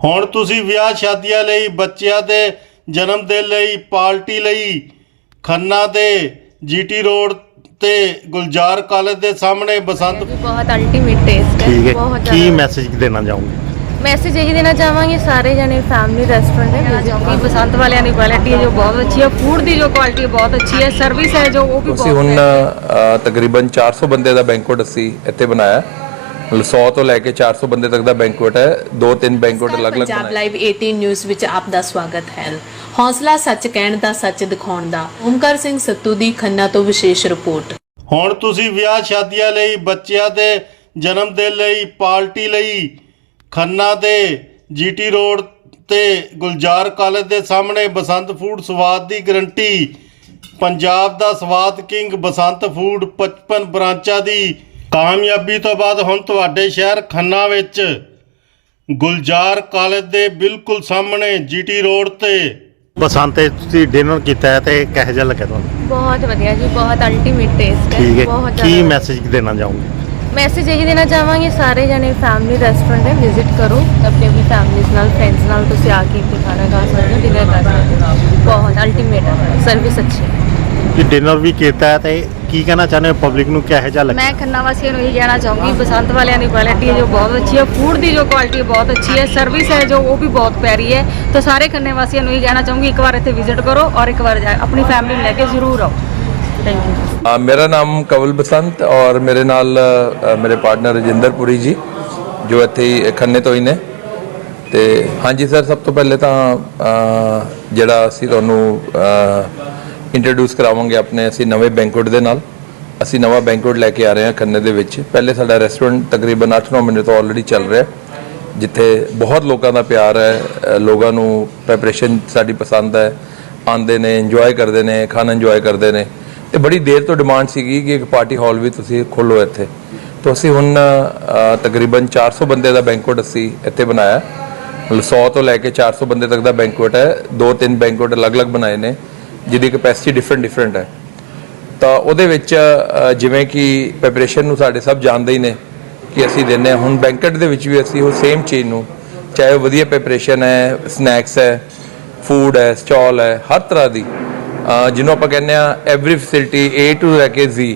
ਹੁਣ ਤੁਸੀਂ ਵਿਆਹ ਸ਼ਾਦੀਆਂ ਲਈ ਬੱਚਿਆਂ ਦੇ ਜਨਮ ਦਿਨ ਲਈ ਪਾਰਟੀ ਲਈ ਖੰਨਾ ਦੇ ਜੀਟੀ ਰੋਡ ਤੇ ਗੁਲਜ਼ਾਰ ਕਾਲਜ ਦੇ ਸਾਹਮਣੇ ਬਸੰਤ ਜੀ ਬਹੁਤ ਅਲਟੀਮੇਟ ਟੇਸਟ ਹੈ ਠੀਕ ਹੈ। ਬਹੁਤ ਕੀ ਜ਼ਿਆਦਾ। ਮੈਸੇਜ ਦੇਣਾ ਚਾਹੋਗੇ? ਮੈਸੇਜ ਇਹੀ ਦੇਣਾ ਚਾਹਾਂਗੇ ਸਾਰੇ ਜਣੇ ਫੈਮਿਲੀ ਰੈਸਟੋਰੈਂਟ ਹੈ ਚਾਹੂੰਗੀ। ਬਸੰਤ ਵਾਲਿਆਂ ਦੀ ਕੁਆਲਿਟੀ ਜੋ ਬਹੁਤ ਅੱਛੀ ਹੈ ਫੂਡ ਦੀ ਜੋ ਕੁਆਲਿਟੀ ਬਹੁਤ ਅੱਛੀ ਹੈ ਸਰਵਿਸ ਹੈ ਜੋ ਉਹ ਵੀ ਅਸੀਂ ਬਹੁਤ ਹੁਣ ਹੈ। ਅ, ਤਕਰੀਬਨ 400 ਬੰਦੇ ਦਾ ਬੈਂਕੁਏਟ ਅਸੀਂ ਇੱਥੇ ਬਣਾਇਆ। ਮਤਲਬ 100 ਤੋਂ ਲੈ ਕੇ 400 ਬੰਦੇ ਤੱਕ ਦਾ ਬੈਂਕੁਏਟ ਹੈ। ਦੋ ਤਿੰਨ ਬੈਂਕੁਏਟ ਅਲੱਗ-ਅਲੱਗ ਪੰਜਾਬ ਲਾਈਵ 18 ਨਿਊਜ਼ ਵਿੱਚ ਆਪ ਦਾ ਸਵਾਗਤ ਹੈ। ਹੌਸਲਾ ਸੱਚ ਕਹਿਣ ਦਾ ਸੱਚ ਦਿਖਾਉਣ ਦਾ। ਓਮਕਾਰ ਸਿੰਘ ਸੱਤੂ ਦੀ ਖੰਨਾ ਤੋਂ ਵਿਸ਼ੇਸ਼ ਰਿਪੋਰਟ। ਹੁਣ ਤੁਸੀਂ ਵਿਆਹ ਸ਼ਾਦੀਆਂ ਲਈ ਬੱਚਿਆਂ ਦੇ ਜਨਮ ਦਿਨ ਲਈ ਪਾਰਟੀ ਲਈ ਖੰਨਾ ਦੇ ਜੀਟੀ ਰੋਡ ਤੇ ਗੁਲਜ਼ਾਰ ਕਾਲਜ ਦੇ ਸਾਹਮਣੇ ਬਸੰਤ ਫੂਡ ਸਵਾਦ ਦੀ ਗਰੰਟੀ ਪੰਜਾਬ ਦਾ ਸਵਾਦ ਕਿੰਗ ਬਸੰਤ ਫੂਡ 55 ਬ੍ਰਾਂਚਾਂ ਦੀ ਕਾਮਯਾਬੀ ਤੋਂ ਬਾਅਦ ਹੁਣ ਤੁਹਾਡੇ ਸ਼ਹਿਰ ਖੰਨਾ ਵਿੱਚ ਗੁਲਜ਼ਾਰ ਕਾਲਜ ਦੇ ਬਿਲਕੁਲ ਸਾਹਮਣੇ ਜੀਟੀ ਰੋਡ ਤੇ। ਬਸੰਤ ਤੇ ਤੁਸੀਂ ਡਿਨਰ ਕੀਤਾ ਹੈ ਤੇ ਕਿਹੋ ਜਿਹਾ ਲੱਗਿਆ ਤੁਹਾਨੂੰ? ਬਹੁਤ ਵਧੀਆ ਜੀ ਬਹੁਤ ਅਲਟੀਮੇਟ ਟੇਸਟ ਹੈ ਠੀਕ ਹੈ। ਬਹੁਤ ਕੀ ਜ਼ਿਆਦਾ। ਮੈਸੇਜ ਦੇਣਾ ਚਾਹੋਗੇ? ਮੈਸੇਜ ਇਹੀ ਦੇਣਾ ਚਾਹਾਂਗੇ ਸਾਰੇ ਜਣੇ ਫੈਮਿਲੀ ਰੈਸਟੋਰੈਂਟ ਹੈ ਵਿਜ਼ਿਟ ਕਰੋ ਆਪਣੀ ਆਪਣੀ ਫੈਮਿਲੀਜ਼ ਨਾਲ ਫਰੈਂਡਸ ਨਾਲ ਤੁਸੀਂ ਆ ਕੇ ਇੱਥੇ ਖਾਣਾ ਖਾ ਸਕਦੇ ਹੋ ਡਿਨਰ ਕਰ ਸਕਦੇ ਹੋ। ਬਹੁਤ ਅਲਟੀਮੇਟ ਹੈ ਸਰਵਿਸ ਅੱਛੀ ਹੈ। ਕਿ ਡਿਨਰ ਵੀ ਕੀਤਾ ਹੈ ਤੇ ਕੀ ਕਹਿਣਾ ਚਾਹੁੰਦੇ ਹੋ ਪਬਲਿਕ ਨੂੰ ਕਿਹੋ ਜਿਹਾ ਲੱਗਿਆ? ਮੈਂ ਖੰਨਾ ਵਾਸੀਆਂ ਨੂੰ ਇਹ ਕਹਿਣਾ ਚਾਹੂੰਗੀ ਬਸੰਤ ਵਾਲਿਆਂ ਦੀ ਕੁਆਲਿਟੀ ਹੈ ਜੋ ਬਹੁਤ ਅੱਛੀ ਹੈ ਫੂਡ ਦੀ ਜੋ ਕੁਆਲਿਟੀ ਹੈ ਬਹੁਤ ਅੱਛੀ ਹੈ ਸਰਵਿਸ ਹੈ ਜੋ ਉਹ ਵੀ ਬਹੁਤ ਪਿਆਰੀ ਹੈ। ਤਾਂ ਸਾਰੇ ਖੰਨੇ ਵਾਸੀਆਂ ਨੂੰ ਇਹ ਕਹਿਣਾ ਚਾਹੂੰਗੀ ਇੱਕ ਵਾਰ ਇੱਥੇ ਵਿਜ਼ਿਟ ਕਰੋ ਔਰ ਇੱਕ ਵਾਰ ਜਾ- ਆਪਣੀ ਫੈਮਿਲੀ ਨੂੰ ਲੈ ਕੇ ਜ਼ਰੂਰ ਆਓ। ਥੈਂਕ ਯੂ ਅ, ਮੇਰਾ ਨਾਮ ਕਵਲ ਬਸੰਤ ਔਰ ਮੇਰੇ ਨਾਲ ਅ, ਮੇਰੇ ਪਾਰਟਨਰ ਰਜਿੰਦਰ ਪੁਰੀ ਜੀ ਜੋ ਇੱਥੇ ਹੀ ਖੰਨੇ ਤੋਂ ਹੀ ਨੇ। ਤੇ ਹਾਂਜੀ ਸਰ ਸਭ ਤੋਂ ਪਹਿਲੇ ਤਾਂ ਅ, ਜਿਹੜਾ ਅਸੀਂ ਤੁਹਾਨੂੰ ਇੰਟਰੋਡਿਊਸ ਕਰਾਵਾਂਗੇ ਆਪਣੇ ਅਸੀਂ ਨਵੇਂ ਬੈਂਕੁਏਟ ਦੇ ਨਾਲ। ਅਸੀਂ ਨਵਾਂ ਬੈਂਕੁਏਟ ਲੈ ਕੇ ਆ ਰਹੇ ਹਾਂ ਖੰਨੇ ਦੇ ਵਿੱਚ। ਪਹਿਲੇ ਸਾਡਾ ਰੈਸਟੋਰੈਂਟ ਤਕਰੀਬਨ 8-9 ਮਹੀਨੇ ਤੋਂ ਆਲਰੇਡੀ ਚੱਲ ਰਿਹਾ ਜਿੱਥੇ ਬਹੁਤ ਲੋਕਾਂ ਦਾ ਪਿਆਰ ਹੈ ਲੋਕਾਂ ਨੂੰ ਪ੍ਰੈਪਰੇਸ਼ਨ ਸਾਡੀ ਪਸੰਦ ਹੈ। ਆਉਂਦੇ ਨੇ ਇੰਜੋਏ ਕਰਦੇ ਨੇ ਖਾਣਾ ਇੰਜੋਏ ਕਰਦੇ ਨੇ। ਤੇ ਬੜੀ ਦੇਰ ਤੋਂ ਡਿਮਾਂਡ ਸੀਗੀ ਕਿ ਇੱਕ ਪਾਰਟੀ ਹਾਲ ਵੀ ਤੁਸੀਂ ਖੋਲੋ ਇੱਥੇ। ਤਾਂ ਅਸੀਂ ਹੁਣ ਅ, ਤਕਰੀਬਨ 400 ਬੰਦੇ ਦਾ ਬੈਂਕੁਏਟ ਅਸੀਂ ਇੱਥੇ ਬਣਾਇਆ। ਮਤਲਬ 100 ਤੋਂ ਲੈ ਕੇ 400 ਬੰਦੇ ਤੱਕ ਦਾ ਬੈਂਕੁਏਟ ਹੈ। ਦੋ ਤਿੰਨ ਬੈਂਕੁਏਟ ਅਲੱਗ-ਅਲੱਗ ਬਣਾਏ ਨੇ। ਜਿਹਦੀ ਕਪੈਸਿਟੀ ਡਿਫਰੈਂਟ ਡਿਫਰੈਂਟ ਹੈ। ਤਾਂ ਉਹਦੇ ਵਿੱਚ ਜਿਵੇਂ ਕਿ ਪ੍ਰੈਪਰੇਸ਼ਨ ਨੂੰ ਸਾਡੇ ਸਭ ਜਾਣਦੇ ਹੀ ਨੇ ਕਿ ਅਸੀਂ ਦਿੰਦੇ ਹਾਂ। ਹੁਣ ਬੈਂਕਟ ਦੇ ਵਿੱਚ ਵੀ ਅਸੀਂ ਉਹ ਸੇਮ ਚੀਜ਼ ਨੂੰ ਚਾਹੇ ਉਹ ਵਧੀਆ ਪ੍ਰੈਪਰੇਸ਼ਨ ਹੈ ਸਨੈਕਸ ਹੈ ਫੂਡ ਹੈ ਸਟਾਲ ਹੈ ਹਰ ਤਰ੍ਹਾਂ ਦੀ ਜਿਹਨੂੰ ਆਪਾਂ ਕਹਿੰਦੇ ਆ ਐਵਰੀ ਫੈਸਿਲਿਟੀ A ਟੂ ਲੈ ਕੇ Z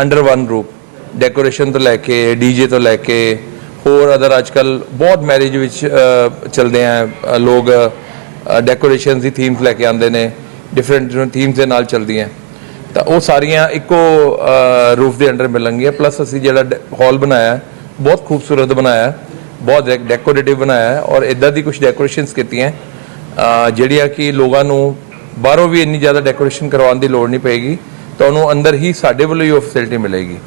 under one roof decoration ਤੋਂ ਲੈ ਕੇ ਡੀਜੇ ਤੋਂ ਲੈ ਕੇ ਹੋਰ ਅਦਰ ਅੱਜਕੱਲ ਬਹੁਤ ਮੈਰਿਜ ਵਿੱਚ ਅ, ਚੱਲਦੇ ਆ। ਲੋਕ ਡੈਕੋਰੇਸ਼ਨ ਦੀ ਥੀਮਸ ਲੈ ਕੇ ਆਉਂਦੇ ਨੇ। ਡਿਫਰੈਂਟ ਥੀਮਸ ਦੇ ਨਾਲ ਚੱਲਦੀਆਂ। ਤਾਂ ਉਹ ਸਾਰੀਆਂ ਇੱਕੋ ਰੂਫ ਦੇ ਅੰਡਰ ਮਿਲਣਗੀਆਂ। ਪਲੱਸ ਅਸੀਂ ਜਿਹੜਾ ਹਾਲ ਬਣਾਇਆ ਬਹੁਤ ਖੂਬਸੂਰਤ ਬਣਾਇਆ। ਹੈ, ਬਹੁਤ ਡੈਕੋਰੇਟਿਵ ਬਣਾਇਆ ਔਰ ਇਦਾਂ ਦੀ ਕੁਝ ਡੈਕੋਰੇਸ਼ਨਸ ਕੀਤੀਆਂ। ਜਿਹੜੀਆਂ ਕਿ ਲੋਕਾਂ ਨੂੰ ਬਾਹਰੋਂ ਵੀ ਇੰਨੀ ਜ਼ਿਆਦਾ ਡੈਕੋਰੇਸ਼ਨ ਕਰਵਾਉਣ ਦੀ ਲੋੜ ਨਹੀਂ ਪਏਗੀ। ਤਾਂ ਉਹਨੂੰ ਅੰਦਰ ਹੀ ਸਾਡੇ ਵੱਲੋਂ ਹੀ ਉਹ ਫੈਸਿਲਿਟੀ ਮਿਲੇਗੀ।